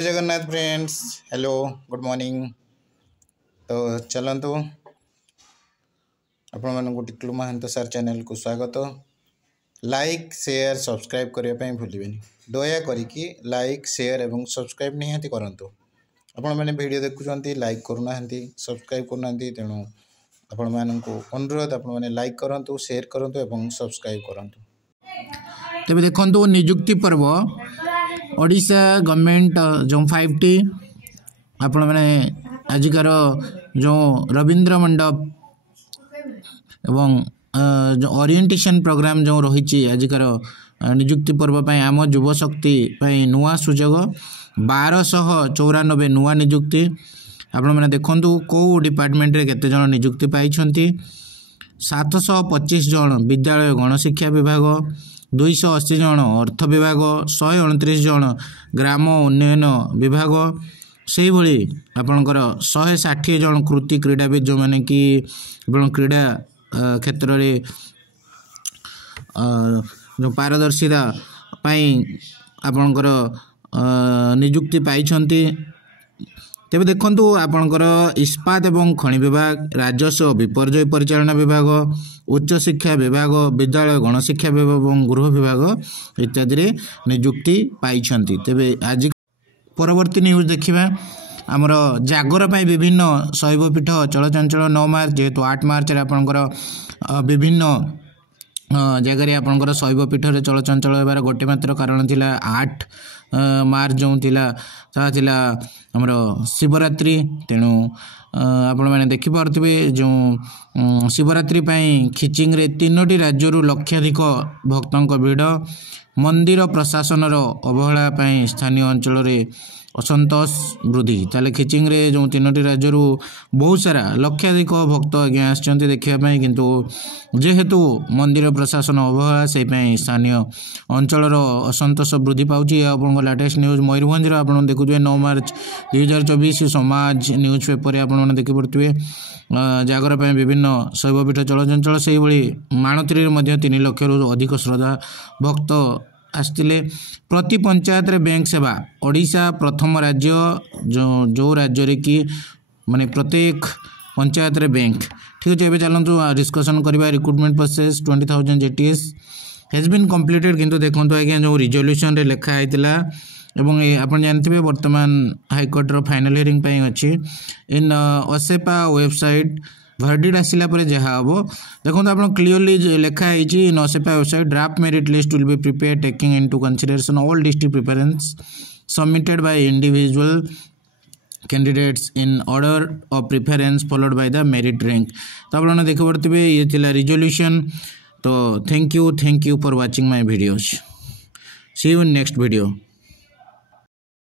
Jagannath friends, hello good morning. तो चलतु आपण को टिक्लू महांत सार चैनल को स्वागत। लाइक शेयर सब्सक्राइब करने भूलें। दया करी लाइक शेयर एवं सब्सक्राइब निहाती करंतु। आपण मैंने वीडियो देखुं लाइक करूना सब्सक्राइब करना तेणु आपण मानू अनुरोध आपण मैंने लाइक करूँ शेयर करूँ एवं सब्सक्राइब करूँ। तेज देखो निजुक्ति पर्व ओडिशा गवर्नमेंट जो 5T आपण मैंने आजिकार जो रवींद्र मंडप एवं जो ओरिएंटेशन प्रोग्राम जो रही आजिकार निजुक्ति पर्व आम युव शक्ति नुआ सुजोग 1294 नुआ निजुक्ति आपण मैंने देखु कौ डिपार्टमेंट रे केते जन निजुक्ति पाई 725 जन विद्यालय गणशिक्षा विभाग, 280 जन अर्थ विभाग, 129 जन ग्राम उन्नयन विभाग, से भली आपणकर 160 जन कृति क्रीड़ाविद जो मैंने कि क्रीड़ा क्षेत्र में जो पारदर्शिता आपणकर निजुक्ति पाई। तेज देखु आपणकर इस्पात एवं खनि विभाग, राजस्व विपर्यय परिचालना विभाग, उच्च शिक्षा विभाग, विद्यालय गणशिक्षा विभाग और गृह विभाग इत्यादि निजुक्ति पाई। तेबे आज परवर्ती न्यूज देखिबा आमर जागर विभिन्न शैवपीठ चलचंचल 9 मार्च जेहेतु 8 मार्च आपणकर विभिन्न जगह आपणकर शैवपीठ चलचंचल होबार गोटे मात्र कारण थिला 8 मार्च जो थिला ता थिला हमर शिवरात्रि। तेणु आपण मैंने देखिपे जो शिवरात्रि खिचिंग रे 3टी राज्य लक्षाधिक भक्तों भिड़, मंदिर प्रशासन अवहेला स्थानीय अंचल रे असंतोष वृद्धि। ताले खिचिंग रे जो 3टी राज्य बहुत सारा लक्षाधिक भक्त आज्ञा आसचंती देखिया किंतु जेहेतु मंदिर प्रशासन अवहेला से स्थानीय अंचल असंतोष वृद्धि पाउची। आपन लेटेस्ट न्यूज मयूरभंज आपन देखुए 9 मार्च 2024 समाज न्यूज पेपर आपन देखि पड़ुवे जागर विभिन्न शैवपीठ चलचंचल से माणत्री 3 लाख अधिक श्रद्धा भक्त आसते। प्रति पंचायत रे बैंक सेवा ओडिशा प्रथम राज्य जो राज्य रे कि माने प्रत्येक पंचायत रे बैंक। ठीक अच्छे एवं चलतु डिस्कसन करवा recruitment process 20,000 JTS has been completed. किंतु देखो आज्ञा जो रिजोल्यूशन रे लेखा होता एवं आप जानते बर्तमान हाईकोर्ट रो फाइनल हियरिंग अच्छी इन ओसेपा वेबसाइट वर्डिक्ट आसिला परे जहाँ हम देखो आप क्लीयरली लेखाई in OSEPA website draft merit list will be prepare taking into consideration all district preference submitted by individual candidates in order of preference followed by the merit rank. तो आप देख पड़ते ये थिला रिजोल्यूशन। तो thank you for watching my videos. See you in next video.